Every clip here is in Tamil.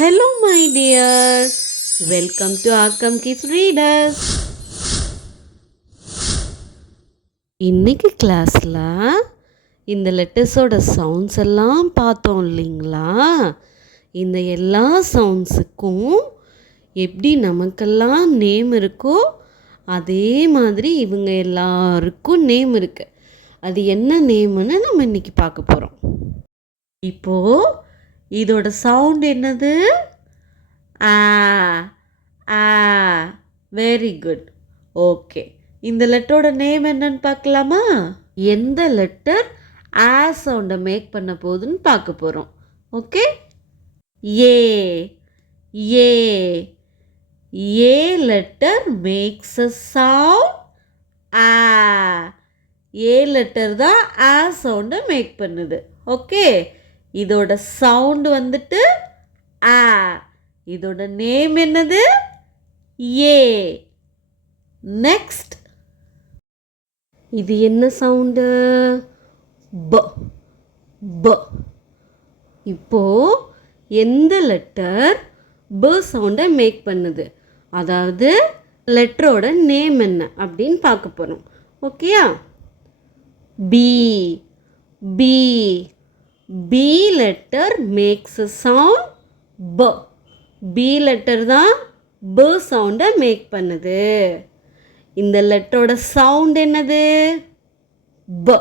Hello, my dear. Welcome to Akam Kids Readers. இன்னைக்கு கிளாஸில் இந்த லெட்டர்ஸோட சவுண்ட்ஸ் எல்லாம் பார்த்தோம் இல்லைங்களா? இந்த எல்லா சவுண்ட்ஸுக்கும் எப்படி நமக்கெல்லாம் நேம் இருக்கோ அதே மாதிரி இவங்க எல்லாருக்கும் நேம் இருக்குது. அது என்ன நேம்னு நம்ம இன்னைக்கு பார்க்க போகிறோம். இப்போது இதோட சவுண்ட் என்னது? ஆ ஆ. Very good. ஓகே, இந்த லெட்டரோட நேம் என்னன்னு பார்க்கலாமா? எந்த லெட்டர் ஆ சவுண்டை மேக் பண்ண போகுதுன்னு பார்க்க போகிறோம். Okay, A A A letter makes a sound ஆ. ஏ லெட்டர் தான் ஆ சவுண்டை மேக் பண்ணுது. ஓகே, இதோட சவுண்டு வந்துட்டு ஆ. இதோட நேம் என்னது? ஏ. நெக்ஸ்ட், இது என்ன சவுண்டு? ப ப. இப்போ எந்த லெட்டர் ப சவுண்டை மேக் பண்ணுது, அதாவது லெட்டரோட நேம் என்ன அப்படின்னு பார்க்க போகிறோம். ஓகேயா? B B B letter makes a sound ப. பி லெட்டர் தான் ப சவுண்டை மேக் பண்ணுது. இந்த லெட்டரோட சவுண்ட் என்னது? ப.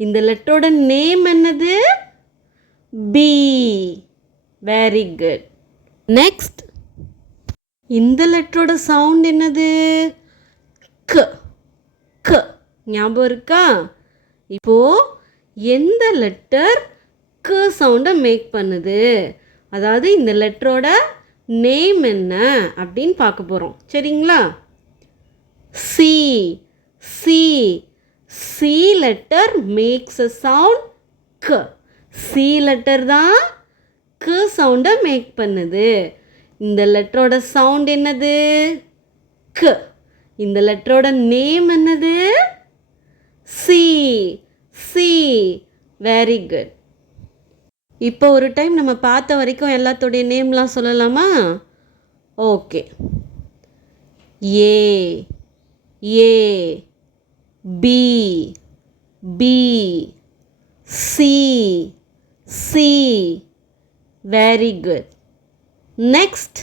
இந்த லெட்டரோட நேம் என்னது? பி. Very good. நெக்ஸ்ட், இந்த லெட்டரோட சவுண்ட் என்னது? க க. ஞாபகம் இருக்கா? இப்போ எந்த லெட்டர் க சவுண்டை மேக் பண்ணுது, அதாவது இந்த லெட்டரோட நேம் என்ன அப்படின்னு பார்க்க போகிறோம். சரிங்களா? C C C letter makes a sound க. சி லெட்டர் தான் க சவுண்டை மேக் பண்ணுது. இந்த லெட்டரோட சவுண்ட் என்னது? க. இந்த லெட்டரோட நேம் என்னது? C C. Very good. இப்போ ஒரு டைம் நம்ம பார்த்த வரைக்கும் எல்லாத்தோடைய நேம்லாம் சொல்லலாமா? Okay. A A B B C C. Very good. Next,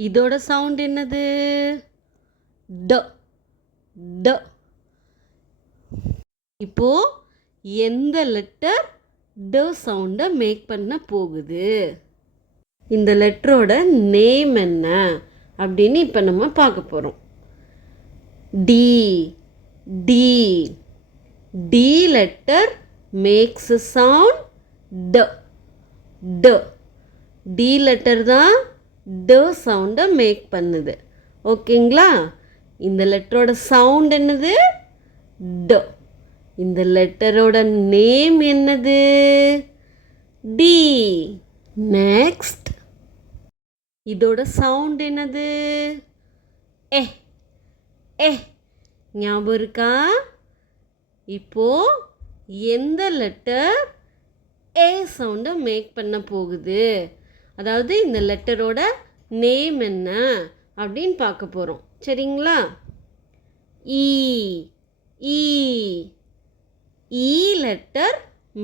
இதோட சவுண்ட் என்னது? ட ட. இப்போ எந்த லெட்டர் ட சவுண்டை மேக் பண்ண போகுது, இந்த லெட்டரோட நேம் என்ன அப்படின்னு இப்போ நம்ம பார்க்க போகிறோம். D D D letter makes a sound ட ட. டி லெட்டர் தான் ட சவுண்டை மேக் பண்ணுது. ஓகேங்களா? இந்த லெட்டரோட சவுண்ட் என்னது? ட. இந்த லெட்டரோட நேம் என்னது? டி. நெக்ஸ்ட், இதோட சவுண்ட் என்னது? ஏ ஏ. ஞாபகம் இருக்கா? இப்போ எந்த லெட்டர் ஏ சவுண்டை மேக் பண்ண போகுது, அதாவது இந்த லெட்டரோட நேம் என்ன அப்படின்னு பார்க்க போகிறோம். சரிங்களா? E E E letter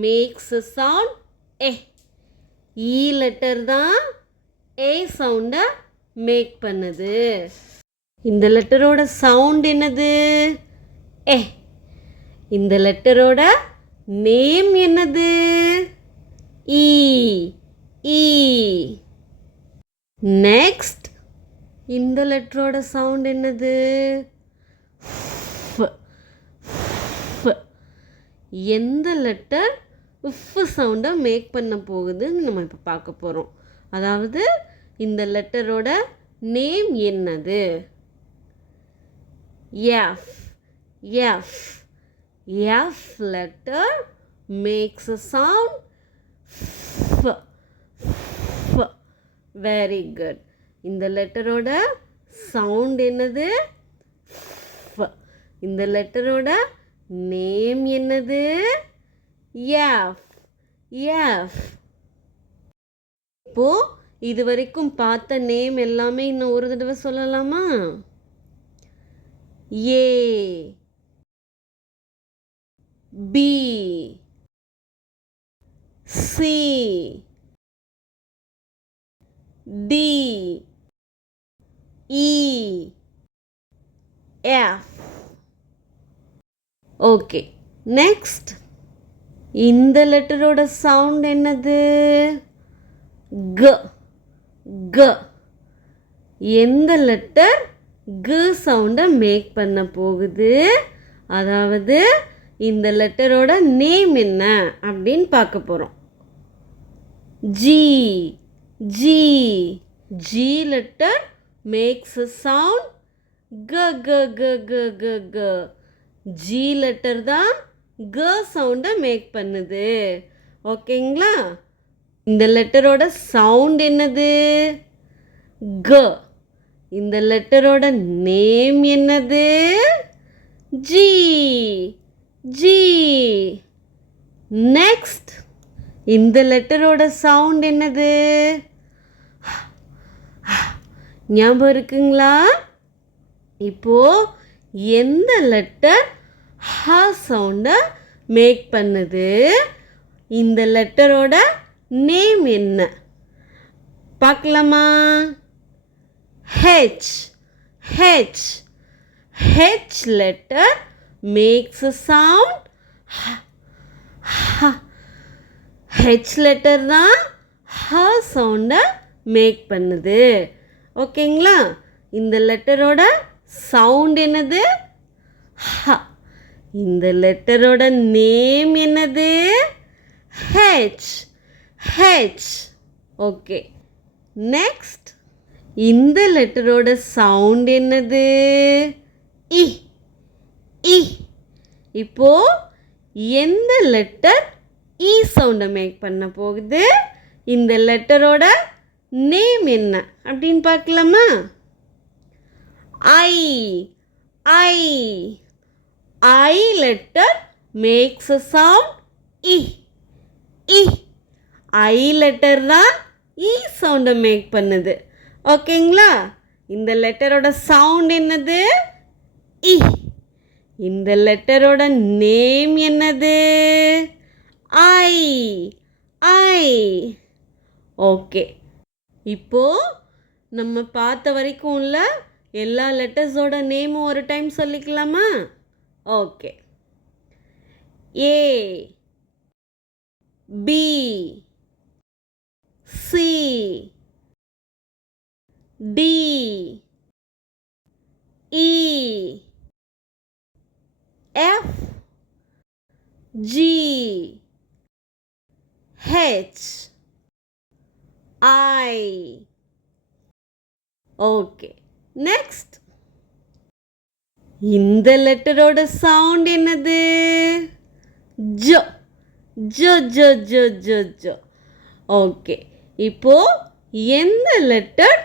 makes a sound ஏ. ஈ லெட்டர் தான் ஏ சவுண்டை மேக் பண்ணுது. இந்த லெட்டரோட சவுண்ட் என்னது? ஏ. இந்த லெட்டரோட நேம் என்னது? ஈ ஈ. நெக்ஸ்ட், இந்த லெட்டரோட சவுண்ட் என்னது? எந்த லெட்டர் உஃப் சவுண்டை மேக் பண்ண போகுதுன்னு நம்ம இப்போ பார்க்க போகிறோம். அதாவது இந்த லெட்டரோட நேம் என்னது? F F F letter makes a sound ஃப. Very good. இந்த லெட்டரோட சவுண்ட் என்னது? ஃப. இந்த லெட்டரோட நேம் என்னது? F F. இப்போ இது வரைக்கும் பார்த்த நேம் எல்லாமே இன்னும் ஒரு தடவை சொல்லலாமா? ஏ, B, C, D, E, F. Okay, next இந்த லெட்டரோட சவுண்ட் என்னது? க. க. எந்த லெட்டர் க சவுண்டை மேக் பண்ண போகுது? அதாவது இந்த லெட்டரோட நேம் என்ன அப்படின்னு பார்க்க போகிறோம். G. G. G letter makes a sound க க க க க க. ஜி லெட்டர் தான் க சவுண்டை மேக் பண்ணுது. ஓகேங்களா? இந்த லெட்டரோட சவுண்ட் என்னது? க. இந்த லெட்டரோட நேம் என்னது? ஜி. ஜி. நெக்ஸ்ட் இந்த லெட்டரோட சவுண்ட் என்னது? ஞாபகம் இருக்குங்களா? இப்போ எந்த லெட்டர் ஹ சவுண்டை மேக் பண்ணுது? இந்த லெட்டரோட நேம் என்ன பார்க்கலாமா? H. H. H letter makes a sound. H letter தான் ஹ சவுண்டை மேக் பண்ணுது. ஓகேங்களா? இந்த லெட்டரோட சவுண்ட் என்னது? ஹ. இந்த லெட்டரோட நேம் என்னது? ஹெச். ஹெச். ஓகே, நெக்ஸ்ட் இந்த லெட்டரோட சவுண்ட் என்னது? இ. இ. இப்போ எந்த லெட்டர் இ சவுண்டை மேக் பண்ண போகுது? இந்த லெட்டரோட நேம் என்ன அப்படின்னு பார்க்கலாமா? I. I. I letter makes a sound இ. இ. ஐ லெட்டர் தான் இ சவுண்டை மேக் பண்ணுது. ஓகேங்களா? இந்த லெட்டரோட சவுண்ட் என்னது? இ. இந்த லெட்டரோட நேம் என்னது? ஐ. ஐ. ஓகே, இப்போ நம்ம பார்த்த வரைக்கும் உள்ள எல்லா லெட்டர்ஸோட நேமும் ஒரு டைம் சொல்லிக்கலாமா? ஓகே. ஏ, B, C, D, E, F, G, H, ஐ. ஓகே, நெக்ஸ்ட் இந்த லெட்டரோட சவுண்ட் என்னது? Joe. Joe Joe Joe Joe Joe. Okay, இப்போ எந்த லெட்டர்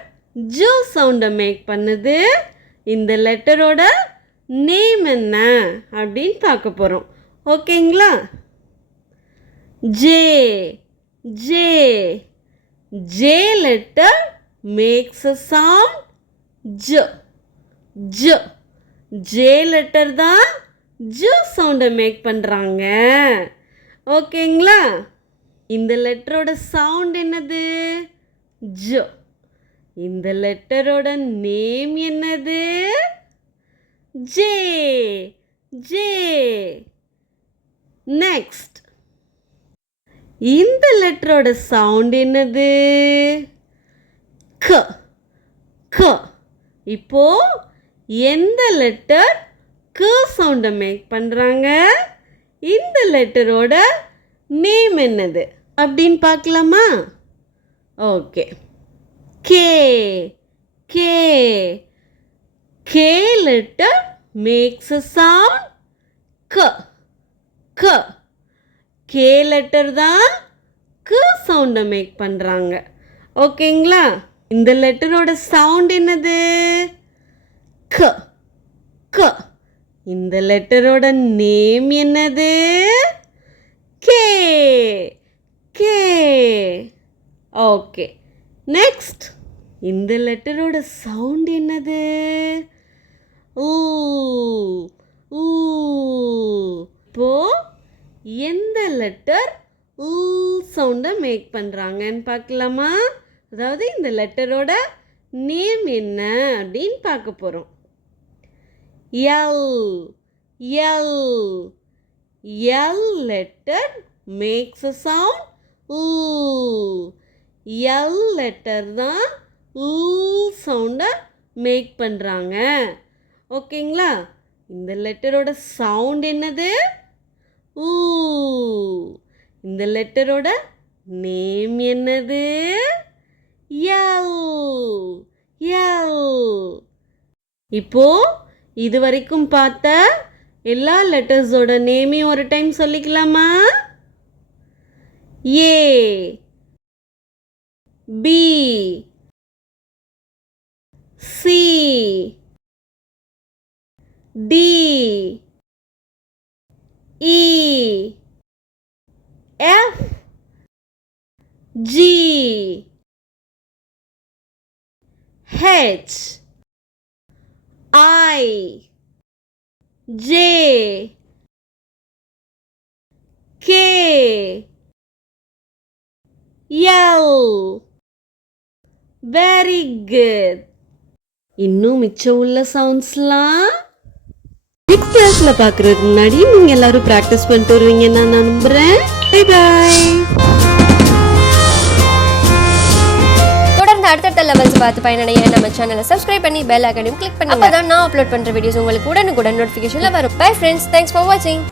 ஜோ சவுண்டை மேக் பண்ணுது? இந்த லெட்டரோட நேம் என்ன அப்படின்னு பார்க்க போகிறோம். ஓகேங்களா? J. J. J letter makes a sound ஜ. ஜ. ஜே லெட்டர் தான் ஜ சவுண்டை மேக் பண்ணுறாங்க. ஓகேங்களா? இந்த லெட்டரோட சவுண்ட் என்னது? ஜ. இந்த லெட்டரோட நேம் என்னது? ஜே. ஜே. நெக்ஸ்ட் இந்த லெட்டரோட சவுண்ட் என்னது? க. க. இப்போ எந்த லெட்டர் க சவுண்டை மேக் பண்ணுறாங்க? இந்த லெட்டரோட நேம் என்னது அப்படின்னு பார்க்கலாமா? Okay. K. K. K letter makes a sound க. க. கே லெட்டர் தான் க சவுண்டை மேக் பண்ணுறாங்க. ஓகேங்களா? இந்த லெட்டரோட சவுண்ட் என்னது? க. க. இந்த லெட்டரோட நேம் என்னது? கே. கே. ஓகே. நெக்ஸ்ட் இந்த லெட்டரோட சவுண்ட் என்னது? ஊ ஊ. இப்போ எந்த லெட்டர் ஊ சவுண்டை மேக் பண்ணுறாங்கன்னு பார்க்கலாமா? அதாவது இந்த லெட்டரோட நேம் என்ன அப்படின்னு பார்க்க போகிறோம். L L. L letter makes a sound ஊ. எல் லெட்டர் தான் ஊ சவுண்டை மேக் பண்ணுறாங்க. ஓகேங்களா? இந்த லெட்டரோட சவுண்ட் என்னது? ஊ. இந்த லெட்டரோட நேம் என்னது? L L. இப்போ இது வரைக்கும் பார்த்த எல்லா லெட்டர்ஸோட நேமையும் ஒரு டைம் சொல்லிக்கலாமா? A, B, C, D, E, F, G, H, I, J, K, L. Very good. இன்னும் மிச்சம் உள்ள சவுண்ட்ஸ்லாம் கிட் கிளாஸ்ல பார்க்கறதுக்கு முன்னாடி நீங்க எல்லாரும் ப்ராக்டிஸ் பண்ணிட்டு வருவீங்கன்னு நான் நம்புறேன். Bye bye. தொடர்ந்து அடுத்தடுத்த லெவல்ஸ் பார்த்து பயனடைய நம்ம சேனலை சப்ஸ்கிரைப் பண்ணி பெல் ஐகானையும் கிளிக் பண்ணுங்க. அப்பதான் நான் அப்லோட் பண்ற வீடியோஸ் உங்களுக்கு உடனுக்குடன் நோட்டிஃபிகேஷன்ல வரும். பை ஃப்ரெண்ட்ஸ், தேங்க்ஸ் ஃபார் வாட்சிங்.